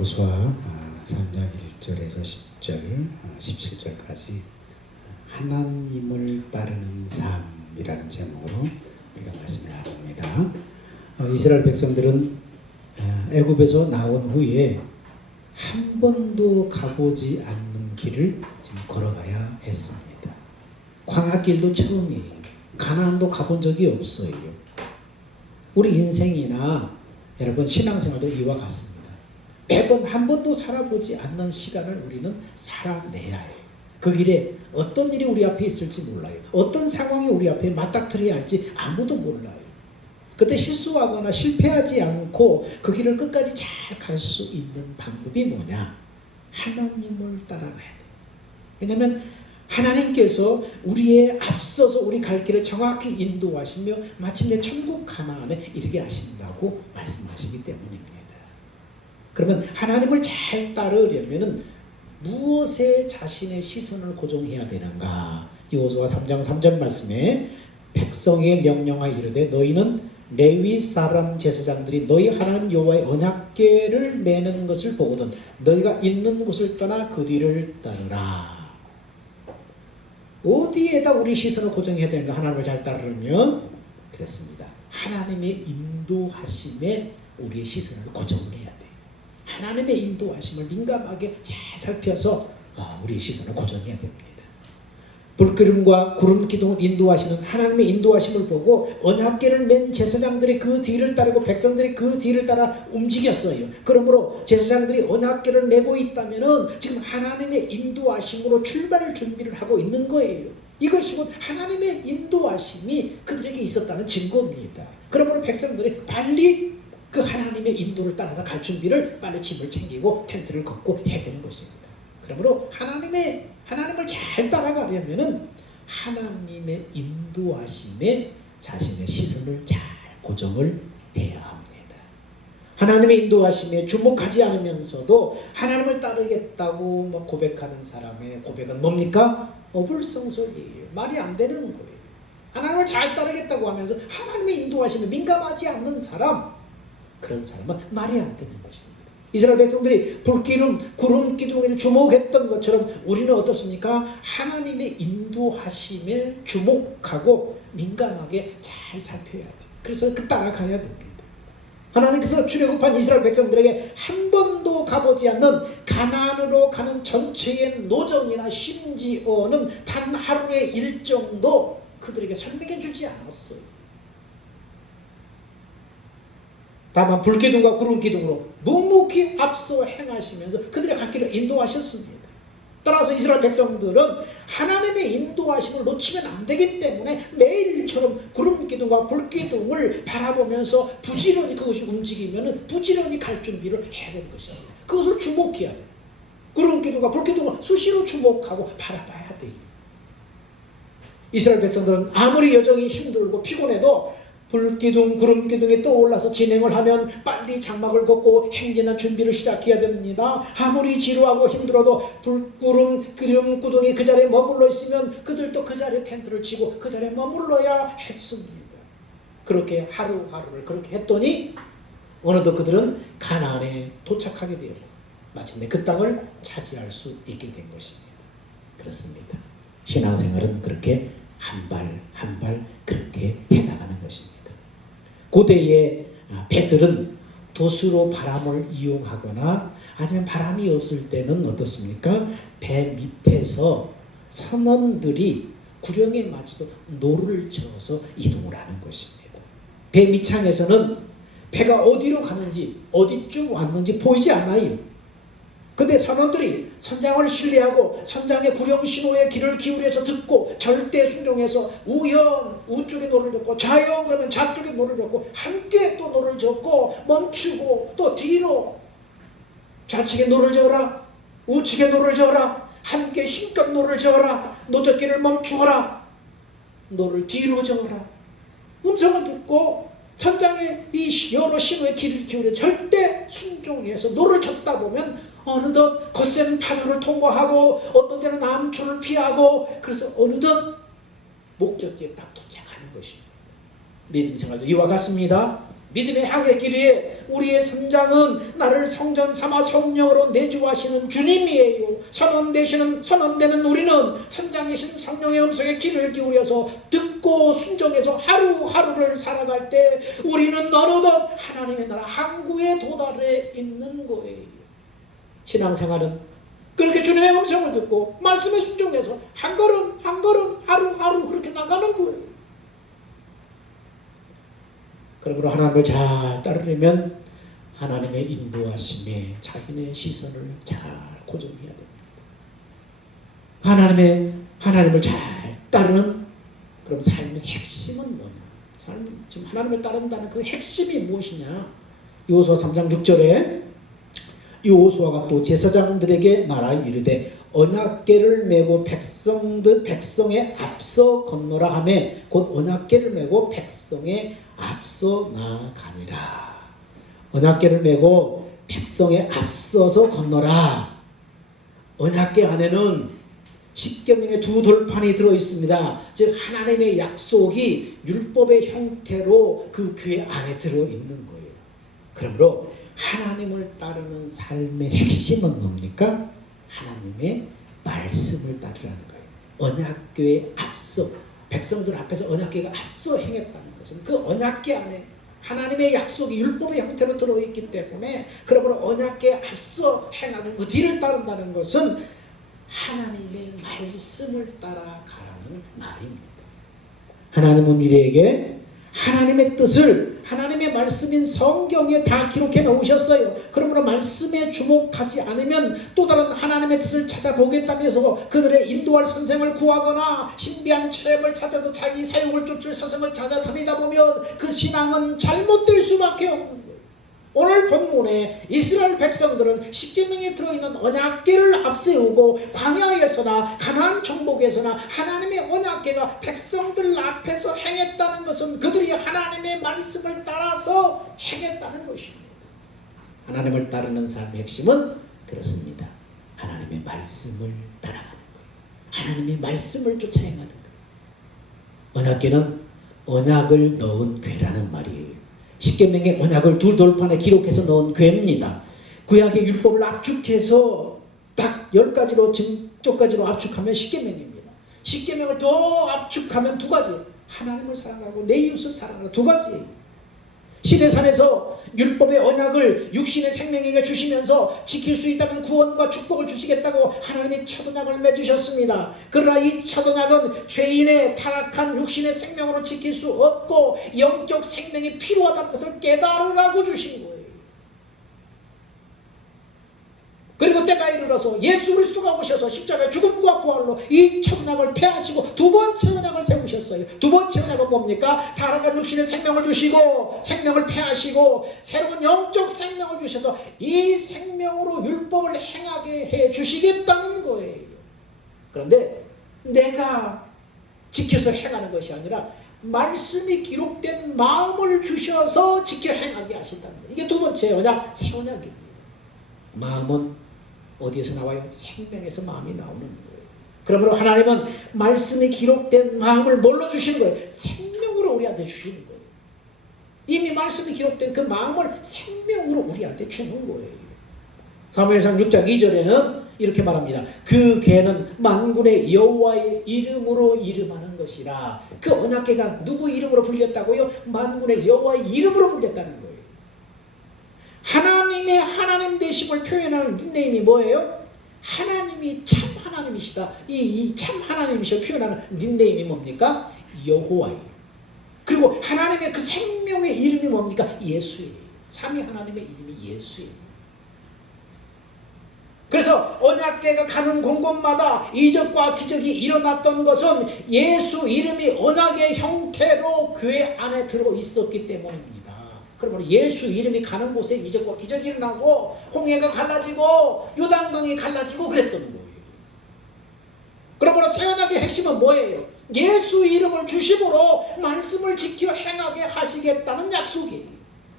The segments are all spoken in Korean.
야고보서 3장 1절에서 10절, 17절까지 하나님을 따르는 삶이라는 제목으로 우리가 말씀을 나눕니다. 이스라엘 백성들은 애굽에서 나온 후에 한 번도 가보지 않는 길을 지금 걸어가야 했습니다. 광야길도 처음이에요. 가나안도 가본 적이 없어요. 우리 인생이나 여러분 신앙생활도 이와 같습니다. 매번 한 번도 살아보지 않는 시간을 우리는 살아내야 해요. 그 길에 어떤 일이 우리 앞에 있을지 몰라요. 어떤 상황이 우리 앞에 맞닥뜨려야 할지 아무도 몰라요. 그때 실수하거나 실패하지 않고 그 길을 끝까지 잘 갈 수 있는 방법이 뭐냐? 하나님을 따라가야 돼요. 왜냐하면 하나님께서 우리의 앞서서 우리 갈 길을 정확히 인도하시며 마침내 천국 가나안에 이르게 하신다고 말씀하시기 때문입니다. 그러면 하나님을 잘 따르려면 무엇에 자신의 시선을 고정해야 되는가? 여호수아 3장 3절 말씀에 백성에게 명령하여 이르되 너희는 레위 사람 제사장들이 너희 하나님 여호와의 언약궤를 매는 것을 보거든 너희가 있는 곳을 떠나 그 뒤를 따르라. 어디에다 우리 시선을 고정해야 되는가? 하나님을 잘 따르려면 그렇습니다. 하나님의 인도하심에 우리의 시선을 고정을 해야 돼요. 하나님의 인도하심을 민감하게 잘 살펴서 우리의 시선을 고정해야 됩니다. 불기둥과 구름 기둥을 인도하시는 하나님의 인도하심을 보고 언약궤를 맨 제사장들이 그 뒤를 따르고 백성들이 그 뒤를 따라 움직였어요. 그러므로 제사장들이 언약궤를 메고 있다면은 지금 하나님의 인도하심으로 출발 준비를 하고 있는 거예요. 이것이 곧 하나님의 인도하심이 그들에게 있었다는 증거입니다. 그러므로 백성들이 빨리 그 하나님의 인도를 따라서 갈 준비를 빨리 짐을 챙기고 텐트를 걷고 해야 되는 것입니다. 그러므로 하나님을 잘 따라가려면은 하나님의 인도하심에 자신의 시선을 잘 고정을 해야 합니다. 하나님의 인도하심에 주목하지 않으면서도 하나님을 따르겠다고 고백하는 사람의 고백은 뭡니까? 어불성설이에요. 말이 안 되는 거예요. 하나님을 잘 따르겠다고 하면서 하나님의 인도하심에 민감하지 않는 사람, 그런 사람은 말이 안 되는 것입니다. 이스라엘 백성들이 불기름, 구름 기둥을 주목했던 것처럼 우리는 어떻습니까? 하나님의 인도하심에 주목하고 민감하게 잘 살펴야 돼요. 그래서 따라가야 됩니다. 하나님께서 출애굽한 이스라엘 백성들에게 한 번도 가보지 않는 가나안으로 가는 전체의 노정이나 심지어는 단 하루의 일정도 그들에게 설명해 주지 않았어요. 다만 불기둥과 구름기둥으로 묵묵히 앞서 행하시면서 그들의 갈 길을 인도하셨습니다. 따라서 이스라엘 백성들은 하나님의 인도하심을 놓치면 안 되기 때문에 매일처럼 구름기둥과 불기둥을 바라보면서 부지런히 그것이 움직이면 부지런히 갈 준비를 해야 되는 것입니다. 그것을 주목해야 돼요. 구름기둥과 불기둥을 수시로 주목하고 바라봐야 돼요. 이스라엘 백성들은 아무리 여정이 힘들고 피곤해도 불기둥, 구름기둥이 떠올라서 진행을 하면 빨리 장막을 걷고 행진한 준비를 시작해야 됩니다. 아무리 지루하고 힘들어도 구름, 기둥이 그 자리에 머물러 있으면 그들도 그 자리에 텐트를 치고 그 자리에 머물러야 했습니다. 그렇게 하루하루를 그렇게 했더니 어느덧 그들은 가나안에 도착하게 되었고 마침내 그 땅을 차지할 수 있게 된 것입니다. 그렇습니다. 신앙생활은 그렇게 한 발 한 발 그렇게 해나가는 것입니다. 고대의 배들은 돛으로 바람을 이용하거나 아니면 바람이 없을 때는 어떻습니까? 배 밑에서 선원들이 구령에 맞춰서 노를 저어서 이동을 하는 것입니다. 배 밑창에서는 배가 어디로 가는지 어디쯤 왔는지 보이지 않아요. 근데 선원들이 선장을 신뢰하고 선장의 구령 신호에 귀를 기울여서 듣고 절대 순종해서 우쪽에 노를 젓고 좌영 그러면 좌쪽에 노를 젓고 함께 또 노를 젓고 멈추고 또 뒤로 좌측에 노를 저어라 우측에 노를 저어라 함께 힘껏 노를 저어라 노젓기를 멈추어라 노를 뒤로 저어라 음성을 듣고 선장의 이 여러 신호에 귀를 기울여 절대 순종해서 노를 젓다 보면 어느덧 거센 파도를 통과하고 어떤 때는 암초를 피하고 그래서 어느덧 목적지에 딱 도착하는 것입니다. 믿음 생활도 이와 같습니다. 믿음의 향의 길이에 우리의 선장은 나를 성전 삼아 성령으로 내주하시는 주님이에요. 선언되는 우리는 선장이신 성령의 음성에 귀를 기울여서 듣고 순종해서 하루하루를 살아갈 때 우리는 어느덧 하나님의 나라 항구에 도달해 있는 거예요. 신앙생활은 그렇게 주님의 음성을 듣고 말씀에 순종해서 한 걸음 한 걸음 하루하루 그렇게 나가는 거예요. 그러므로 하나님을 잘 따르려면 하나님의 인도하심에 자신의 시선을 잘 고정해야 됩니다. 하나님을 잘 따르는 그럼 삶의 핵심은 뭐냐? 지금 하나님을 따른다는 그 핵심이 무엇이냐? 여호수아 3장 6절에 여호수아가 또 제사장들에게 말하여 이르되 언약궤를 메고 백성의 앞서 건너라 하매 곧 언약궤를 메고 백성의 앞서 나아가니라. 언약궤를 메고 백성의 앞서서 건너라. 언약궤 안에는 십계명의 두 돌판이 들어있습니다. 즉 하나님의 약속이 율법의 형태로 그 궤 안에 들어있는 거예요. 그러므로 하나님을 따르는 삶의 핵심은 뭡니까? 하나님의 말씀을 따르라는 거예요. 언약궤에 앞서 백성들 앞에서 언약궤가 앞서 행했다는 것은 그 언약궤 안에 하나님의 약속이 율법의 형태로 들어있기 때문에 그러므로 언약궤에 앞서 행하는 그 뒤를 따른다는 것은 하나님의 말씀을 따라가라는 말입니다. 하나님은 우리에게 하나님의 뜻을 하나님의 말씀인 성경에 다 기록해 놓으셨어요. 그러므로 말씀에 주목하지 않으면 또 다른 하나님의 뜻을 찾아보겠다면서 그들의 인도할 선생을 구하거나 신비한 체험을 찾아서 자기 사욕을 쫓을 스승을 찾아다니다 보면 그 신앙은 잘못될 수밖에 없는 거예요. 오늘 본문에 이스라엘 백성들은 십계명에 들어있는 언약궤를 앞세우고 광야에서나 가나안 정복에서나 하나님의 언약궤가 백성들 앞에서 행했다는 것은 그들이 하나님의 말씀을 따라서 행했다는 것입니다. 하나님을 따르는 삶의 핵심은 그렇습니다. 하나님의 말씀을 따라가는 거예요. 하나님의 말씀을 쫓아 행하는 거예요. 언약궤는 언약을 넣은 궤라는 말이에요. 십계명의 언약을 두 돌판에 기록해서 넣은 궤입니다. 구약의 율법을 압축해서 딱 10가지로 증조까지로 압축하면 십계명입니다. 십계명을 더 압축하면 두 가지. 하나님을 사랑하고 내 이웃을 사랑하는 두 가지. 시내산에서 율법의 언약을 육신의 생명에게 주시면서 지킬 수 있다면 구원과 축복을 주시겠다고 하나님이 첫 언약을 맺으셨습니다. 그러나 이 첫 언약은 죄인의 타락한 육신의 생명으로 지킬 수 없고 영적 생명이 필요하다는 것을 깨달으라고 주신 거예요. 그리고 때가 이르러서 예수 그리스도가 오셔서 십자가의 죽음과 부활로 이 첫 언약을 폐하시고 두 번째 언약을 세우셨어요. 두 번째 언약은 뭡니까? 타락한 육신의 생명을 주시고 생명을 폐하시고 새로운 영적 생명을 주셔서 이 생명으로 율법을 행하게 해 주시겠다는 거예요. 그런데 내가 지켜서 행하는 것이 아니라 말씀이 기록된 마음을 주셔서 지켜 행하게 하신다는 거예요. 이게 두 번째 언약, 새 언약입니다. 마음은 어디에서 나와요? 생명에서 마음이 나오는 거예요. 그러므로 하나님은 말씀이 기록된 마음을 뭘로 주시는 거예요? 생명으로 우리한테 주시는 거예요. 이미 말씀이 기록된 그 마음을 생명으로 우리한테 주는 거예요. 사무엘상 6장 2절에는 이렇게 말합니다. 그 궤는 만군의 여호와의 이름으로 이름하는 것이라. 그 언약궤가 누구 이름으로 불렸다고요? 만군의 여호와의 이름으로 불렸다는 거예요. 하나님의 하나님 되심을 표현하는 닉네임이 뭐예요? 하나님이 참 하나님이시다. 이 참 하나님이시를 표현하는 닉네임이 뭡니까? 여호와예요. 그리고 하나님의 그 생명의 이름이 뭡니까? 예수예요. 삼위 하나님의 이름이 예수예요. 그래서 언약궤가 가는 곳곳마다 이적과 기적이 일어났던 것은 예수 이름이 언약의 형태로 궤 안에 들어 있었기 때문입니다. 그러므로 예수 이름이 가는 곳에 이적과 기적이 일어나고 홍해가 갈라지고 요단강이 갈라지고 그랬던 거예요. 그러므로 새 언약의 핵심은 뭐예요? 예수 이름을 주심으로 말씀을 지켜 행하게 하시겠다는 약속이에요.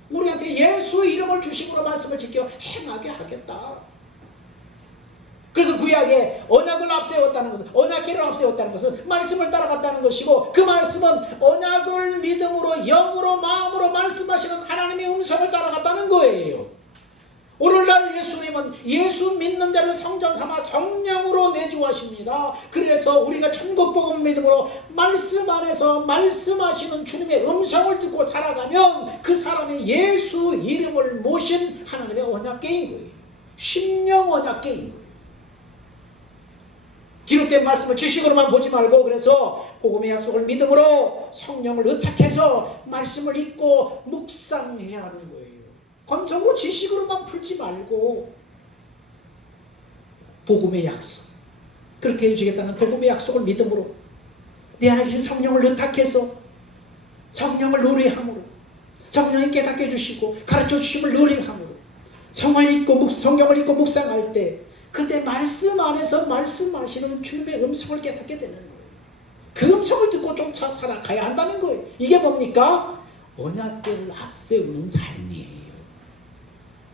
우리한테 예수 이름을 주심으로 말씀을 지켜 행하게 하겠다. 그래서 구약에 언약을 앞세웠다는 것은, 언약궤를 앞세웠다는 것은 말씀을 따라갔다는 것이고, 그 말씀은 언약을 믿음으로 영으로 마음으로 말씀하시는 하나님의 음성을 따라갔다는 거예요. 오늘날 예수님은 예수 믿는 자를 성전 삼아 성령으로 내주하십니다. 그래서 우리가 천국복음 믿음으로 말씀 안에서 말씀하시는 주님의 음성을 듣고 살아가면 그 사람이 예수 이름을 모신 하나님의 언약궤인 거예요. 심령 언약궤인 거예요. 기록된 말씀을 지식으로만 보지 말고, 그래서 복음의 약속을 믿음으로 성령을 의탁해서 말씀을 읽고 묵상해야 하는 거예요. 건성으로 지식으로만 풀지 말고 복음의 약속, 그렇게 해주시겠다는 복음의 약속을 믿음으로 내 안에 계신 성령을 의탁해서 성령을 노래함으로, 성령이 깨닫게 해주시고 가르쳐 주심을 노래함으로 성경을 읽고 묵상할 때 그때 말씀 안에서 말씀하시는 주님의 음성을 깨닫게 되는 거예요. 그 음성을 듣고 쫓아 살아가야 한다는 거예요. 이게 뭡니까? 언약궤를 앞세우는 삶이에요.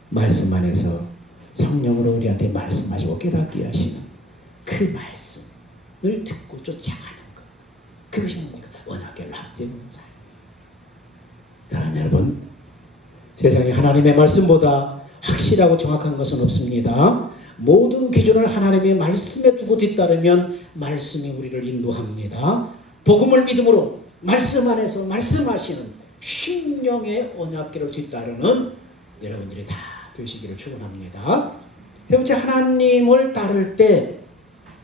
말씀 안에서 성령으로 우리한테 말씀하시고 깨닫게 하시는 그 말씀을 듣고 쫓아가는 것, 그것이 뭡니까? 언약궤를 앞세우는 삶. 사랑하는 여러분, 세상에 하나님의 말씀보다 확실하고 정확한 것은 없습니다. 모든 기준을 하나님의 말씀에 두고 뒤따르면 말씀이 우리를 인도합니다. 복음을 믿음으로 말씀 안에서 말씀하시는 심령의 언약궤를 뒤따르는 여러분들이 다 되시기를 축원합니다. 세 번째, 하나님을 따를 때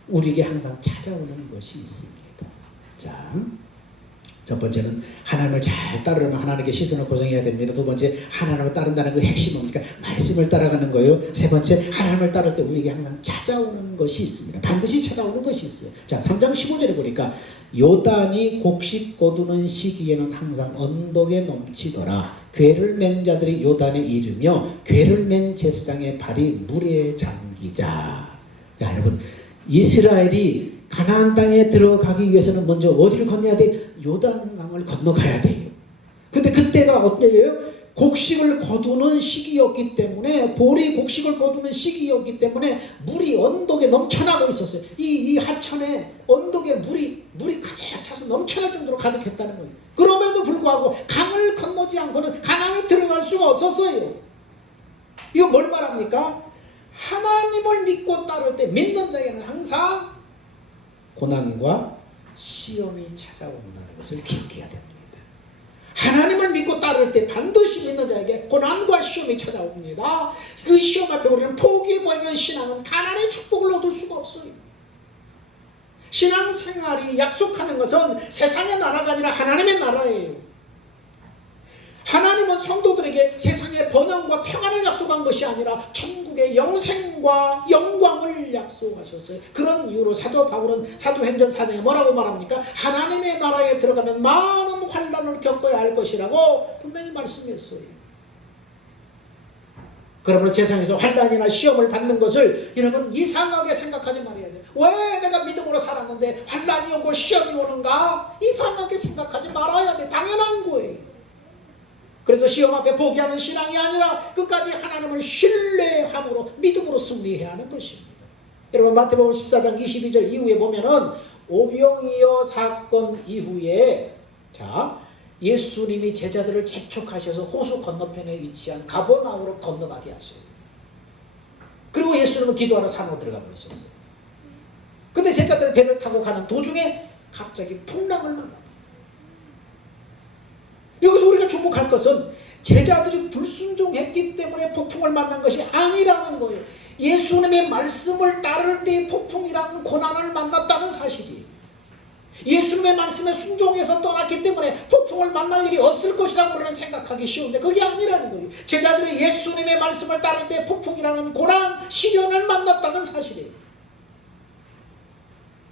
우리에게 항상 찾아오는 것이 있습니다. 자, 첫 번째는 하나님을 잘 따르려면 하나님께 시선을 고정해야 됩니다. 두 번째, 하나님을 따른다는 그 핵심은 뭡니까? 말씀을 따라가는 거예요. 세 번째, 하나님을 따를 때 우리에게 항상 찾아오는 것이 있습니다. 반드시 찾아오는 것이 있어요. 자, 3장 15절에 보니까 요단이 곡식 거두는 시기에는 항상 언덕에 넘치더라. 궤를 맨 자들이 요단에 이르며 궤를 맨 제사장의 발이 물에 잠기자. 자, 여러분, 이스라엘이 가나안 땅에 들어가기 위해서는 먼저 어디를 건너야 돼? 요단강을 건너가야 돼요. 근데 그때가 어때요? 곡식을 거두는 시기였기 때문에, 볼이 곡식을 거두는 시기였기 때문에 물이 언덕에 넘쳐나고 있었어요. 이 하천에 언덕에 물이 가득 차서 넘쳐날 정도로 가득했다는 거예요. 그럼에도 불구하고 강을 건너지 않고는 가나안에 들어갈 수가 없었어요. 이거 뭘 말합니까? 하나님을 믿고 따를 때 믿는 자에게는 항상 고난과 시험이 찾아온다는 것을 기억해야 됩니다. 하나님을 믿고 따를 때 반드시 믿는 자에게 고난과 시험이 찾아옵니다. 그 시험 앞에 우리는 포기해버리는 신앙은 가난의 축복을 얻을 수가 없어요. 신앙생활이 약속하는 것은 세상의 나라가 아니라 하나님의 나라예요. 하나님은 성도들에게 세상의 번영과 평안을 약속한 것이 아니라 천국의 영생과 영광을 약속하셨어요. 그런 이유로 사도 바울은 사도행전 4장에 뭐라고 말합니까? 하나님의 나라에 들어가면 많은 환난을 겪어야 할 것이라고 분명히 말씀했어요. 그러므로 세상에서 환난이나 시험을 받는 것을 여러분 이상하게 생각하지 말아야 돼요. 왜 내가 믿음으로 살았는데 환난이 오고 시험이 오는가? 이상하게 생각하지 말아야 돼. 당연한 거예요. 그래서 시험 앞에 포기하는 신앙이 아니라 끝까지 하나님을 신뢰함으로 믿음으로 승리해야 하는 것입니다. 여러분 마태복음 14장 22절 이후에 보면은 오병이어 사건 이후에 예수님이 제자들을 재촉하셔서 호수 건너편에 위치한 가버나움으로 건너가게 하셔요. 그리고 예수님은 기도하러 산으로 들어가 버리셨어요. 근데 제자들은 배를 타고 가는 도중에 갑자기 풍랑을 만납니다. 여기서 우리가 주목할 것은 제자들이 불순종했기 때문에 폭풍을 만난 것이 아니라는 거예요. 예수님의 말씀을 따를 때 폭풍이라는 고난을 만났다는 사실이에요. 예수님의 말씀에 순종해서 떠났기 때문에 폭풍을 만날 일이 없을 것이라고 우리는 생각하기 쉬운데 그게 아니라는 거예요. 제자들이 예수님의 말씀을 따를 때 폭풍이라는 고난, 시련을 만났다는 사실이에요.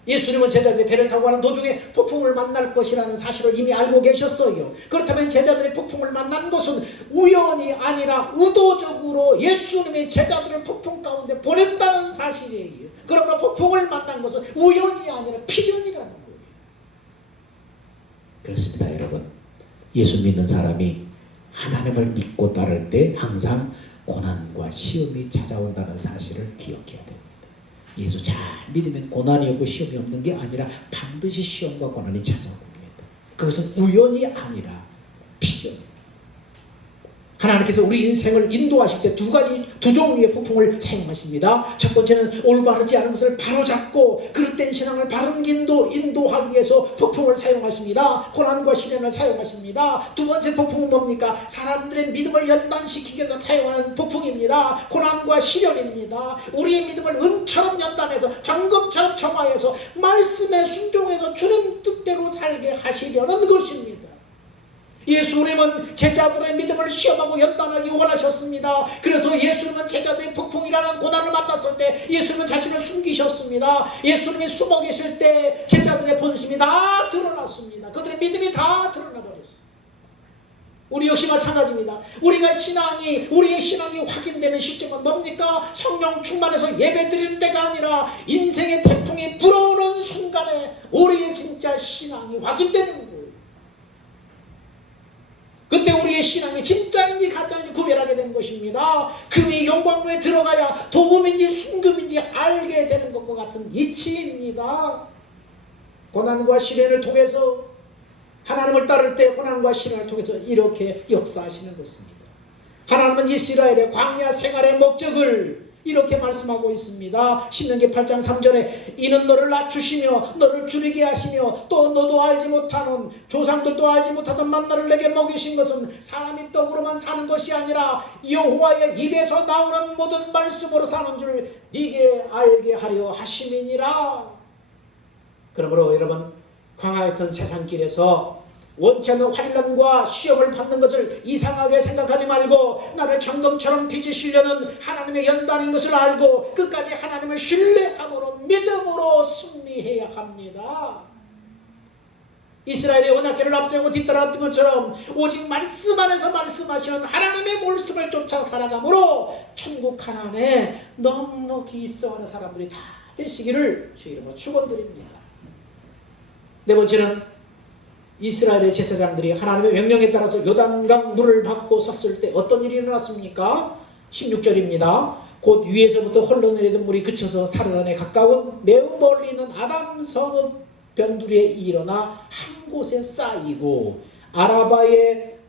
예수님은 제자들이 배를 타고 가는 도중에 폭풍을 만날 것이라는 사실을 이미 알고 계셨어요. 그렇다면 제자들이 폭풍을 만난 것은 우연이 아니라 의도적으로 예수님의 제자들을 폭풍 가운데 보냈다는 사실이에요. 그러므로 폭풍을 만난 것은 우연이 아니라 필연이라는 거예요. 그렇습니다, 여러분. 예수 믿는 사람이 하나님을 믿고 따를 때 항상 고난과 시험이 찾아온다는 사실을 기억해야 됩니다. 예수 잘 믿으면 고난이 없고 시험이 없는 게 아니라 반드시 시험과 고난이 찾아옵니다. 그것은 우연이 아니라 필연. 하나님께서 우리 인생을 인도하실 때 두 종류의 폭풍을 사용하십니다. 첫 번째는 올바르지 않은 것을 바로잡고 그릇된 신앙을 바른 인도하기 위해서 폭풍을 사용하십니다. 고난과 시련을 사용하십니다. 두 번째 폭풍은 뭡니까? 사람들의 믿음을 연단시키기 위해서 사용하는 폭풍입니다. 고난과 시련입니다. 우리의 믿음을 은처럼 연단해서 정금처럼 정화해서 말씀에 순종해서 주는 뜻대로 살게 하시려는 것입니다. 예수님은 제자들의 믿음을 시험하고 연단하기 원하셨습니다. 그래서 예수님은 제자들의 폭풍이라는 고난을 만났을 때 예수님은 자신을 숨기셨습니다. 예수님이 숨어 계실 때 제자들의 본심이 다 드러났습니다. 그들의 믿음이 다 드러나 버렸어요. 우리 역시 마찬가지입니다. 우리의 신앙이 확인되는 시점은 뭡니까? 성령 충만해서 예배드리는 때가 아니라 인생의 태풍이 불어오는 순간에 우리의 진짜 신앙이 확인되는 거예요. 그때 우리의 신앙이 진짜인지 가짜인지 구별하게 되는 것입니다. 금이 영광로에 들어가야 도금인지 순금인지 알게 되는 것과 같은 이치입니다. 고난과 시련을 통해서 하나님을 따를 때 고난과 시련을 통해서 이렇게 역사하시는 것입니다. 하나님은 이스라엘의 광야 생활의 목적을 이렇게 말씀하고 있습니다. 신명기 8장 3절에 이는 너를 낮추시며 너를 줄이게 하시며 또 너도 알지 못하는 조상들도 알지 못하던 만나를 내게 먹이신 것은 사람이 떡으로만 사는 것이 아니라 여호와의 입에서 나오는 모든 말씀으로 사는 줄 네게 알게 하려 하심이니라. 그러므로 여러분, 광야 같은 세상길에서 원치 않는 환난과 시험을 받는 것을 이상하게 생각하지 말고 나를 정금처럼 빚으시려는 하나님의 연단인 것을 알고 끝까지 하나님을 신뢰함으로 믿음으로 승리해야 합니다. 이스라엘의 언약궤를 앞세우고 뒤따라왔던 것처럼 오직 말씀 안에서 말씀하시는 하나님의 말씀을 쫓아 살아가므로 천국 하나님에 넉넉히 입성하는 사람들이 다 되시기를 주 이름으로 축원드립니다. 네 번째는 이스라엘의 제사장들이 하나님의 명령에 따라서 요단강 물을 받고 섰을 때 어떤 일이 일어났습니까? 16절입니다. 곧 위에서부터 흘러내리던 물이 그쳐서 사르단에 가까운 매우 멀리 있는 아담 성읍 변두리에 일어나 한 곳에 쌓이고 아라바의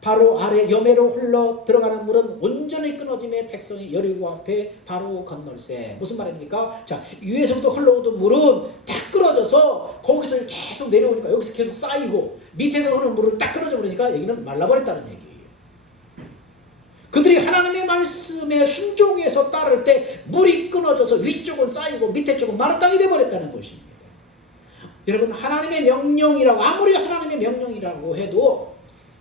바로 아래 여매로 흘러 들어가는 물은 온전히 끊어짐에 백성이 여리고 앞에 바로 건널세. 무슨 말입니까? 자, 위에서부터 흘러오던 물은 딱 끊어져서 거기서 계속 내려오니까 여기서 계속 쌓이고 밑에서 흐르는 물은 딱 끊어져 버리니까 여기는 말라버렸다는 얘기예요. 그들이 하나님의 말씀에 순종해서 따를 때 물이 끊어져서 위쪽은 쌓이고 밑에 쪽은 마른 땅이 되어버렸다는 것입니다. 여러분, 하나님의 명령이라고 아무리 하나님의 명령이라고 해도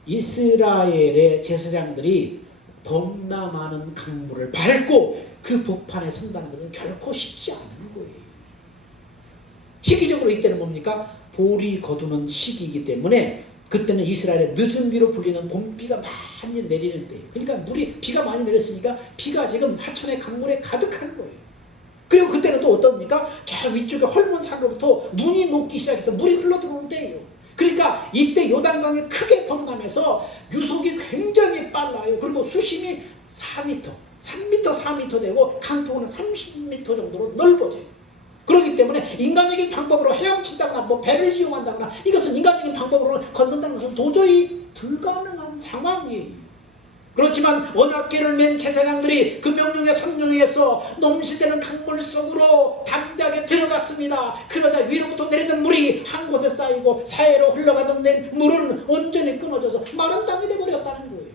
이스라엘의 제사장들이 범나 많은 강물을 밟고 그 복판에 선다는 것은 결코 쉽지 않은 거예요. 시기적으로 이때는 뭡니까? 볼이 거두는 시기이기 때문에 그때는 이스라엘의 늦은 비로 불리는 봄비가 많이 내리는 때예요. 그러니까 비가 많이 내렸으니까 비가 지금 하천의 강물에 가득한 거예요. 그리고 그때는 또 어떻습니까? 저 위쪽에 헐몬 산으로부터 눈이 녹기 시작해서 물이 흘러들어오는 때예요. 그러니까 이때 요단강이 크게 범람해서 유속이 굉장히 빨라요. 그리고 수심이 4m, 3m, 4m 되고 강폭은 30m 정도로 넓어져요. 그렇기 때문에 인간적인 방법으로 헤엄친다거나 배를 이용한다거나 이것은 인간적인 방법으로 걷는다는 것은 도저히 불가능한 상황이에요. 그렇지만 언약궤를 맨 제사장들이 그 명령에 순종해서 넘실대는 강물 속으로 담대하게 들어갔습니다. 그러자 위로부터 내리던 물이 한 곳에 쌓이고 사해로 흘러가던 물은 온전히 끊어져서 마른 땅이 되어버렸다는 거예요.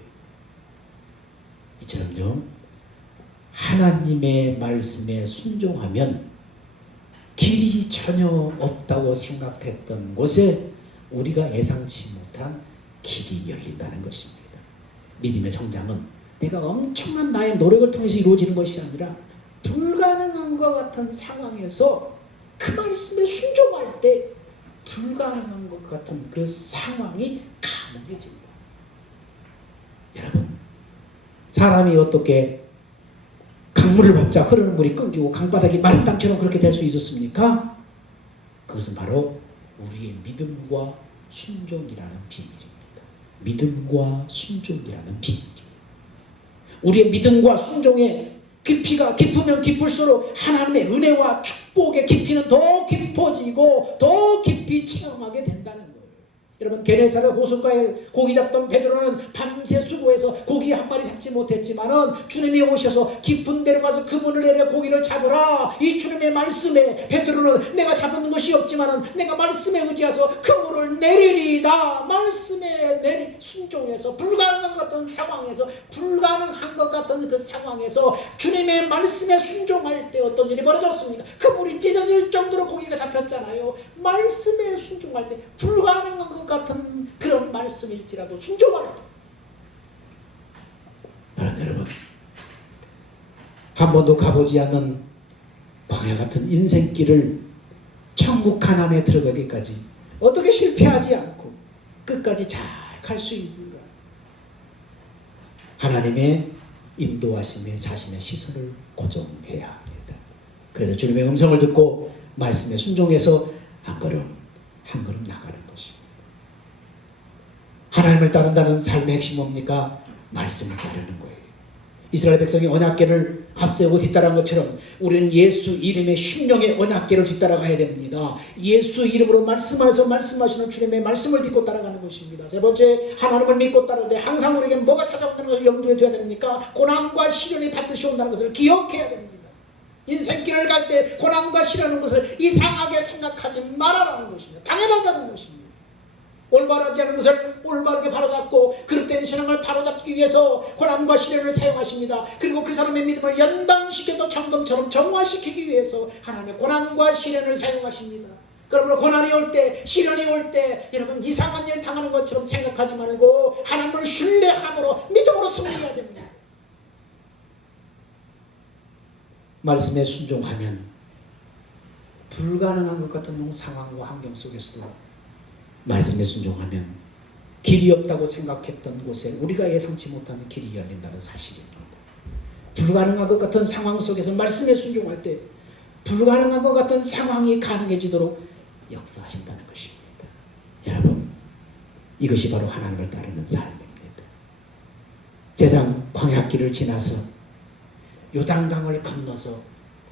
이처럼요, 하나님의 말씀에 순종하면 길이 전혀 없다고 생각했던 곳에 우리가 예상치 못한 길이 열린다는 것입니다. 믿음의 성장은 내가 엄청난 나의 노력을 통해서 이루어지는 것이 아니라 불가능한 것 같은 상황에서 그 말씀에 순종할 때 불가능한 것 같은 그 상황이 가능해집니다. 여러분, 사람이 어떻게 강물을 밟자 흐르는 물이 끊기고 강바닥이 마른 땅처럼 그렇게 될 수 있었습니까? 그것은 바로 우리의 믿음과 순종이라는 비밀입니다. 믿음과 순종이라는 비밀. 우리의 믿음과 순종에 깊이가 깊으면 깊을수록 하나님의 은혜와 축복의 깊이는 더 깊어지고 더 깊이 체험하게 된다는 거예요. 여러분, 게네사렛 호숫가에 고기 잡던 베드로는 밤새 수고해서 고기 한 마리 잡지 못했지만은 주님이 오셔서 깊은 데로 가서 그물을 내려 고기를 잡으라, 이 주님의 말씀에 베드로는 내가 잡은 것이 없지만은 내가 말씀에 의지해서 그물을 내리리다, 말씀에 순종해서 불가능한 것 같은 상황에서, 불가능한 것 같은 그 상황에서 주님의 말씀에 순종할 때 어떤 일이 벌어졌습니까? 그물이 찢어질 정도로 고기가 잡혔잖아요. 말씀에 순종할 때 불가능한 것 같은 그런 말씀일지라도 순종하라. 여러분, 한 번도 가보지 않는 광야 같은 인생길을 천국 가나안에 들어가기까지 어떻게 실패하지 않고 끝까지 잘 갈 수 있는가? 하나님의 인도하심에 자신의 시선을 고정해야 합니다. 그래서 주님의 음성을 듣고 말씀에 순종해서 한 걸음 한 걸음 나가는 것입니다. 하나님을 따른다는 삶의 핵심이 뭡니까? 말씀을 따르는 거예요. 이스라엘 백성이 언약궤를 앞세우고 뒤따라간 것처럼 우리는 예수 이름의 심령의 언약궤를 뒤따라가야 됩니다. 예수 이름으로 말씀 안에서 말씀하시는 주님의 말씀을 딛고 따라가는 것입니다. 세 번째, 하나님을 믿고 따를 때 항상 우리에게 뭐가 찾아온다는 것을 염두에 둬야 됩니까? 고난과 시련이 반드시 온다는 것을 기억해야 됩니다. 인생길을 갈 때 고난과 시련인 것을 이상하게 생각하지 말아라는 것입니다. 당연하다는 것입니다. 올바르지 않은 것을 올바르게 바로잡고 그릇된 신앙을 바로잡기 위해서 고난과 시련을 사용하십니다. 그리고 그 사람의 믿음을 연단시켜서 정금처럼 정화시키기 위해서 하나님의 고난과 시련을 사용하십니다. 그러므로 고난이 올 때, 시련이 올 때 여러분 이상한 일 당하는 것처럼 생각하지 말고 하나님을 신뢰함으로 믿음으로 승리해야 됩니다. 말씀에 순종하면 불가능한 것 같은 상황과 환경 속에서도 말씀에 순종하면 길이 없다고 생각했던 곳에 우리가 예상치 못하는 길이 열린다는 사실입니다. 불가능한 것 같은 상황 속에서 말씀에 순종할 때 불가능한 것 같은 상황이 가능해지도록 역사하신다는 것입니다. 여러분, 이것이 바로 하나님을 따르는 삶입니다. 세상 광야길을 지나서 요단강을 건너서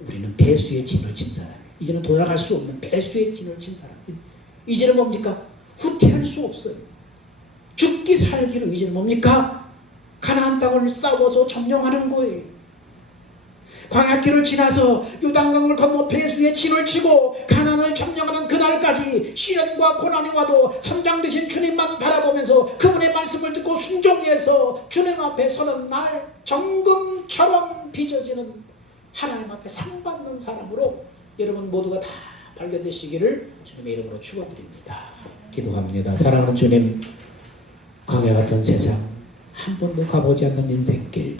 우리는 배수의 진을 친 사람이에요. 이제는 돌아갈 수 없는 배수의 진을 친 사람이에요. 이제는 뭡니까? 후퇴할 수 없어요. 죽기 살기로 이제는 뭡니까? 가나안 땅을 싸워서 점령하는 거예요. 광야길을 지나서 요단강을 건너 배수의 진을 치고 가나안을 점령하는 그날까지 시련과 고난이 와도 선장 되신 주님만 바라보면서 그분의 말씀을 듣고 순종해서 주님 앞에 서는 날 정금처럼 빚어지는 하나님 앞에 상 받는 사람으로 여러분 모두가 다 발견되시기를 주님의 이름으로 축원드립니다. 기도합니다. 사랑하는 주님, 광야 같은 세상, 한 번도 가보지 않는 인생길,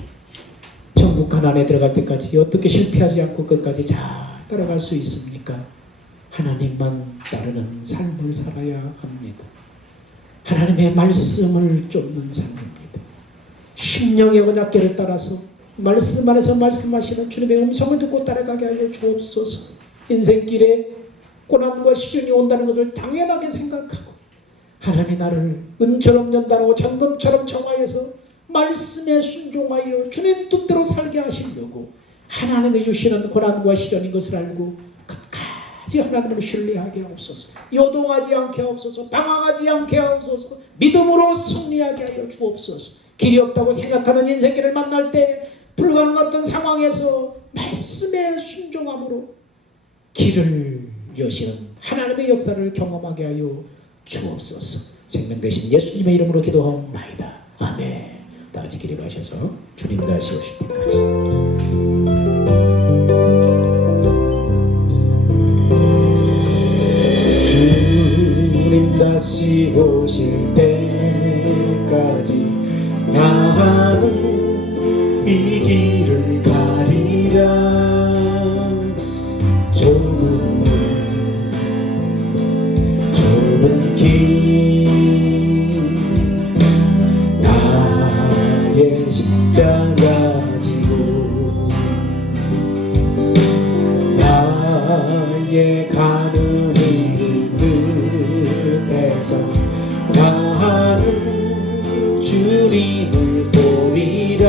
천국 가나안에 들어갈 때까지 어떻게 실패하지 않고 끝까지 잘 따라갈 수 있습니까? 하나님만 따르는 삶을 살아야 합니다. 하나님의 말씀을 쫓는 삶입니다. 심령의 언약궤를 따라서 말씀 안에서 말씀하시는 주님의 음성을 듣고 따라가게 하여 주옵소서. 인생길에 고난과 시련이 온다는 것을 당연하게 생각하고 하나님이 나를 은처럼 연단하고 정금처럼 정화해서 말씀에 순종하여 주님 뜻대로 살게 하시려고 하나님이 주시는 고난과 시련인 것을 알고 끝까지 하나님을 신뢰하게 하옵소서. 요동하지 않게 하옵소서. 방황하지 않게 하옵소서. 믿음으로 승리하게 하여 주옵소서. 길이 없다고 생각하는 인생길을 만날 때 불가능한 어떤 상황에서 말씀에 순종함으로 길을 여시는 하나님의 역사를 경험하게 하여 주옵소서. 생명 되신 예수님의 이름으로 기도하옵나이다. 아멘. 다 같이 기립하셔서 주님 다시 오실 때까지. 주님 다시 오실 때까지 나는 이 길을 가리라. 좁은 길 나의 십자가 지고 나의 가는 일 끝에서 나는 주님을 보리라.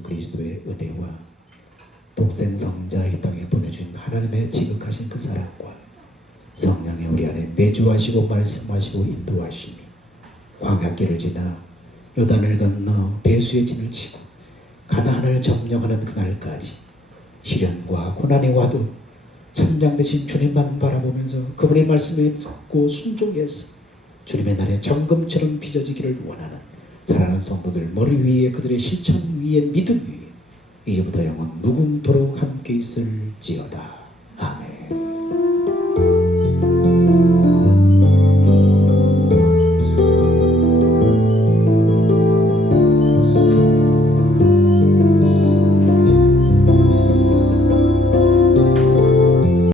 예수 그리스도의 은혜와 독생 성자 이 땅에 보내준 하나님의 지극하신 그 사랑과 성령의 우리 안에 내주하시고 말씀하시고 인도하심이 광야길을 지나 요단을 건너 배수의 진을 치고 가나안을 점령하는 그날까지 시련과 고난이 와도 천장 대신 주님만 바라보면서 그분의 말씀에 듣고 순종해서 주님의 날에 정금처럼 빚어지기를 원하는 자라는 성도들 머리 위에 그들의 실천 위에 믿음 위에 이제부터 영원 무궁토록 함께 있을지어다.